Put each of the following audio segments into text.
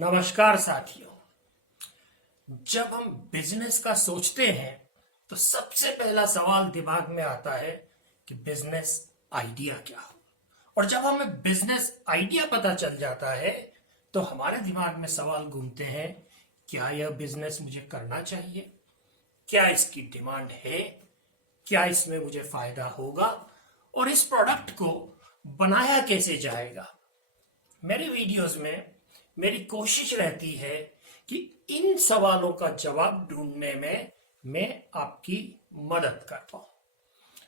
नमस्कार साथियों। जब हम बिजनेस का सोचते हैं तो सबसे पहला सवाल दिमाग में आता है कि बिजनेस आइडिया क्या हो। और जब हमें बिजनेस आइडिया पता चल जाता है तो हमारे दिमाग में सवाल घूमते हैं, क्या यह बिजनेस मुझे करना चाहिए, क्या इसकी डिमांड है, क्या इसमें मुझे फायदा होगा और इस प्रोडक्ट को बनाया कैसे जाएगा। मेरी वीडियोस में मेरी कोशिश रहती है कि इन सवालों का जवाब ढूंढने में मैं आपकी मदद कर पाऊं।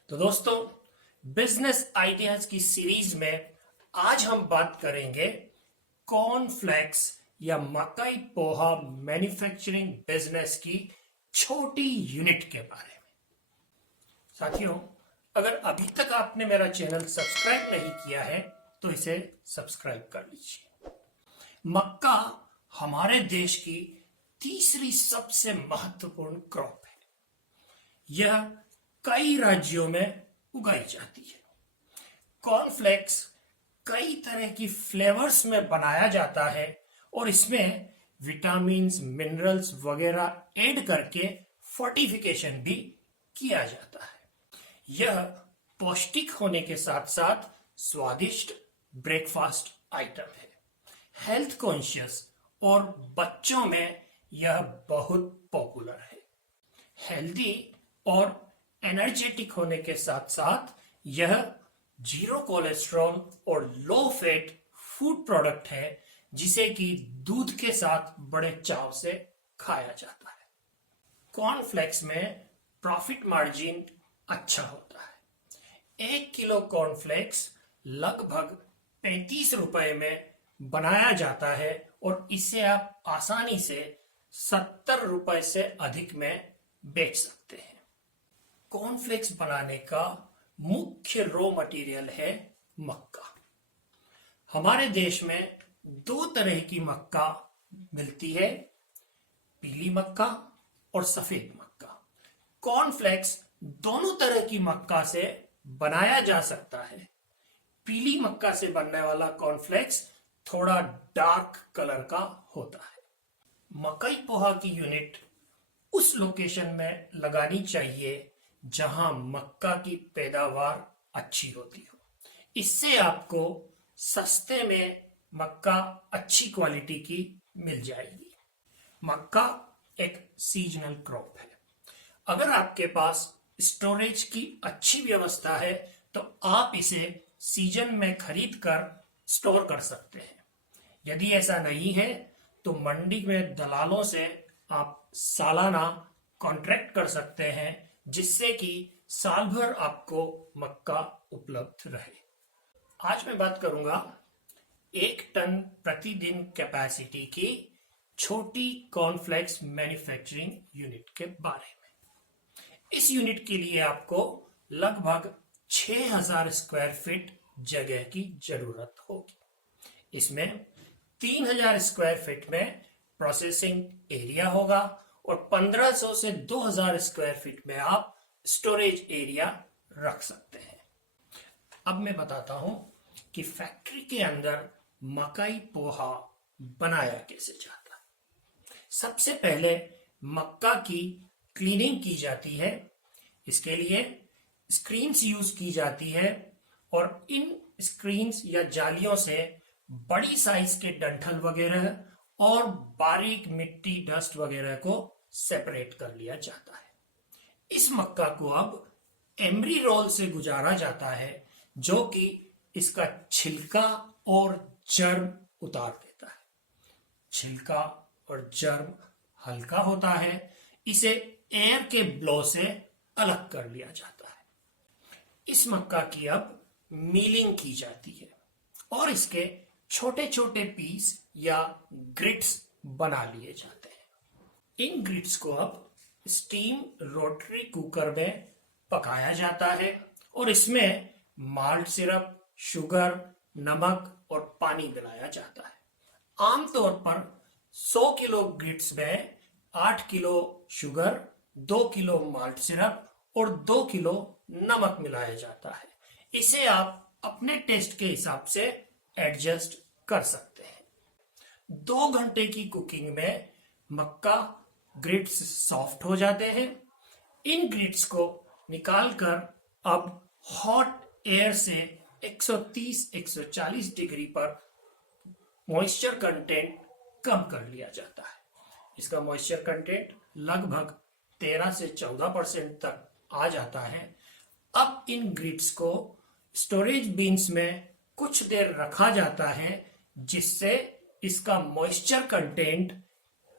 तो दोस्तों, बिजनेस आइडियाज की सीरीज में आज हम बात करेंगे कॉर्नफ्लेक्स या मकई पोहा मैन्युफैक्चरिंग बिजनेस की छोटी यूनिट के बारे में। साथियों, अगर अभी तक आपने मेरा चैनल सब्सक्राइब नहीं किया है तो इसे सब्सक्राइब कर लीजिए। मक्का हमारे देश की तीसरी सबसे महत्वपूर्ण क्रॉप है। यह कई राज्यों में उगाई जाती है। कॉर्नफ्लेक्स कई तरह की फ्लेवर्स में बनाया जाता है और इसमें विटामिन्स, मिनरल्स वगैरह ऐड करके फोर्टिफिकेशन भी किया जाता है। यह पौष्टिक होने के साथ साथ स्वादिष्ट ब्रेकफास्ट आइटम है। हेल्थ कॉन्शियस और बच्चों में यह बहुत पॉपुलर है। हेल्दी और एनर्जेटिक होने के साथ साथ यह जीरो कोलेस्ट्रॉल और लो फैट फूड प्रोडक्ट है, जिसे कि दूध के साथ बड़े चाव से खाया जाता है। कॉर्नफ्लेक्स में प्रॉफिट मार्जिन अच्छा होता है। 1 किलो कॉर्नफ्लेक्स लगभग 35 रुपए में बनाया जाता है और इसे आप आसानी से 70 रुपए से अधिक में बेच सकते हैं। कॉर्नफ्लेक्स बनाने का मुख्य रॉ मटेरियल है मक्का। हमारे देश में दो तरह की मक्का मिलती है, पीली मक्का और सफेद मक्का। कॉर्नफ्लेक्स दोनों तरह की मक्का से बनाया जा सकता है। पीली मक्का से बनने वाला कॉर्नफ्लेक्स थोड़ा डार्क कलर का होता है। मकई पोहा की यूनिट उस लोकेशन में लगानी चाहिए जहां मक्का की पैदावार अच्छी होती हो। इससे आपको सस्ते में मक्का अच्छी क्वालिटी की मिल जाएगी। मक्का एक सीजनल क्रॉप है। अगर आपके पास स्टोरेज की अच्छी व्यवस्था है तो आप इसे सीजन में खरीद कर स्टोर कर सकते हैं। यदि ऐसा नहीं है तो मंडी में दलालों से आप सालाना कॉन्ट्रैक्ट कर सकते हैं, जिससे कि साल भर आपको मक्का उपलब्ध रहे। आज मैं बात करूंगा 1 टन प्रतिदिन कैपेसिटी की छोटी कॉर्नफ्लेक्स मैन्युफैक्चरिंग यूनिट के बारे में। इस यूनिट के लिए आपको लगभग 6000 स्क्वायर फीट जगह की जरूरत होगी। इसमें 3000 स्क्वायर फीट में प्रोसेसिंग एरिया होगा और 1500 से 2000 स्क्वायर फीट में आप स्टोरेज एरिया रख सकते हैं। अब मैं बताता हूं कि फैक्ट्री के अंदर मकई पोहा बनाया कैसे जाता है। सबसे पहले मक्का की क्लीनिंग की जाती है। इसके लिए स्क्रीन्स यूज की जाती है और इन स्क्रीन्स या जालियों से बड़ी साइज के डंठल वगैरह और बारीक मिट्टी, डस्ट वगैरह को सेपरेट कर लिया जाता है। इस मक्का को अब एमरी रोल से गुजारा जाता है, जो कि इसका छिलका और जर्म उतार देता है। छिलका और जर्म हल्का होता है, इसे एयर के ब्लो से अलग कर लिया जाता है। इस मक्का की अब मिलिंग की जाती है और इसके छोटे छोटे पीस या ग्रिट्स बना लिए जाते हैं। इन ग्रिट्स को अब स्टीम रोटरी कुकर में पकाया जाता है और इसमें माल्ट सिरप, शुगर, नमक और पानी मिलाया जाता है। आमतौर पर 100 किलो ग्रिट्स में 8 kilo sugar, 2 kilo malt syrup और 2 किलो नमक मिलाया जाता है। इसे आप अपने टेस्ट के हिसाब से एडजस्ट कर सकते हैं। 2 घंटे की कुकिंग में मक्का ग्रिट्स सॉफ्ट हो जाते हैं। इन ग्रिट्स को निकालकर अब हॉट एयर से 130-140 डिग्री पर मॉइस्चर कंटेंट कम कर लिया जाता है। इसका मॉइस्चर कंटेंट लगभग 13 से 14% तक आ जाता है। अब इन ग्रिट्स को स्टोरेज बिन्स में कुछ देर रखा जाता है जिससे इसका मॉइस्चर कंटेंट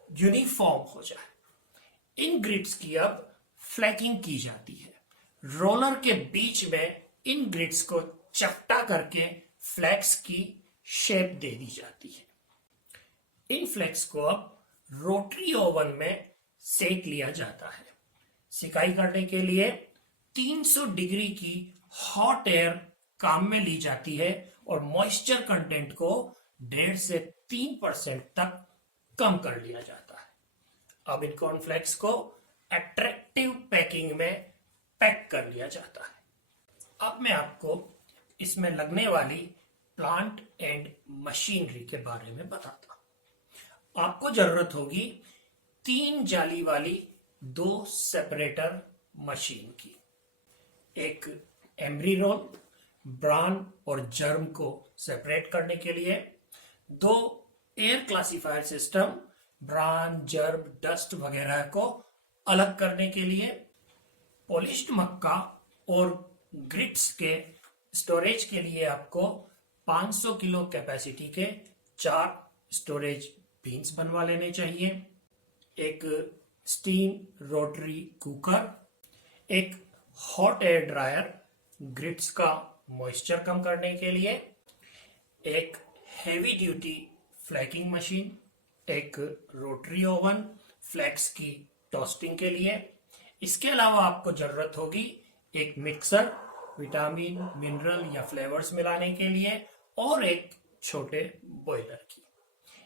यूनिफॉर्म हो जाए। इन ग्रिट्स की अब फ्लैकिंग की जाती है। रोलर के बीच में इन ग्रिट्स को चपटा करके फ्लैक्स की शेप दे दी जाती है। इन फ्लैक्स को अब रोटरी ओवन में सेक लिया जाता है। सिकाई करने के लिए 300 डिग्री की हॉट एयर काम में ली जाती है और मॉइस्चर कंटेंट को 1.5 से 3% तक कम कर लिया जाता है। अब इन कॉर्नफ्लेक्स को अट्रैक्टिव पैकिंग में पैक कर लिया जाता है। अब मैं आपको इसमें लगने वाली प्लांट एंड मशीनरी के बारे में बताता हूं। आपको जरूरत होगी 3 जाली वाली 2 सेपरेटर मशीन की, एक एम्ब्री रोल ब्रान और जर्म को सेपरेट करने के लिए, 2 air classifier system bran germ dust वगैरह को अलग करने के लिए, पॉलिश्ड मक्का और ग्रिट्स के स्टोरेज के लिए आपको 500 किलो कैपेसिटी के 4 स्टोरेज बीन्स बनवा लेने चाहिए, एक स्टीम रोटरी कुकर, एक हॉट एयर ड्रायर ग्रिट्स का मॉइस्चर कम करने के लिए, एक हेवी ड्यूटी फ्लैकिंग मशीन, एक रोटरी ओवन फ्लैक्स की टोस्टिंग के लिए। इसके अलावा आपको जरूरत होगी एक मिक्सर विटामिन मिनरल या फ्लेवर्स मिलाने के लिए और एक छोटे बॉयलर की।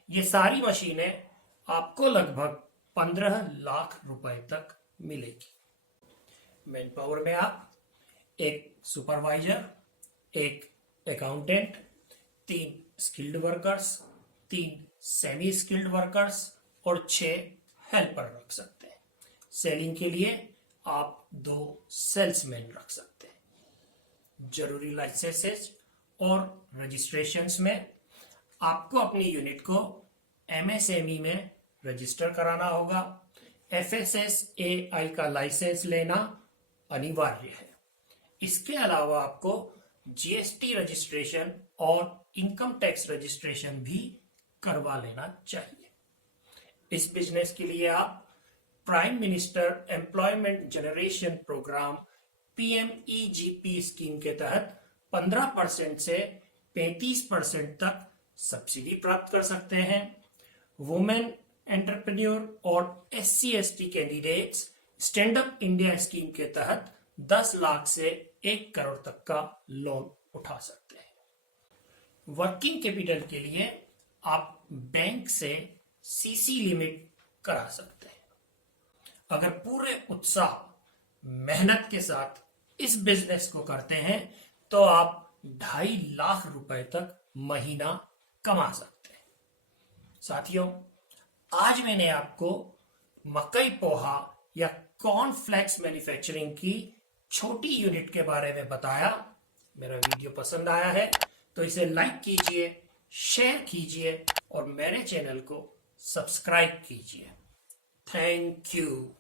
ये सारी मशीनें आपको लगभग 15 लाख रुपए तक मिलेगी। मैन पावर में आप एक सुपरवाइजर, एक accountant, 3 skilled workers, 3 semi skilled workers और 6 हेल्पर रख सकते हैं। सेलिंग के लिए आप 2 सेल्समैन रख सकते हैं। जरूरी लाइसेंसेस और रजिस्ट्रेशंस में आपको अपनी यूनिट को एमएसएमई में रजिस्टर कराना होगा। FSSAI का लाइसेंस लेना अनिवार्य है। इसके अलावा आपको GST रजिस्ट्रेशन और इनकम टैक्स रजिस्ट्रेशन भी करवा लेना चाहिए। इस बिजनेस के लिए आप prime minister employment generation programme PMEGP scheme के तहत 15% से 35% तक सब्सिडी प्राप्त कर सकते हैं। वुमेन एंटरप्रेन्योर और SC/ST candidates stand up India scheme के तहत 10 लाख से 1 करोड़ तक का लोन उठा सकते हैं। वर्किंग कैपिटल के लिए आप बैंक से CC लिमिट करा सकते हैं। अगर पूरे उत्साह मेहनत के साथ इस बिजनेस को करते हैं तो आप 2.5 लाख रुपए तक महीना कमा सकते हैं। साथियों, आज मैंने आपको मकई पोहा या कॉर्नफ्लेक्स मैन्युफैक्चरिंग की छोटी यूनिट के बारे में बताया। मेरा वीडियो पसंद आया है तो इसे लाइक कीजिए, शेयर कीजिए और मेरे चैनल को सब्सक्राइब कीजिए। Thank you.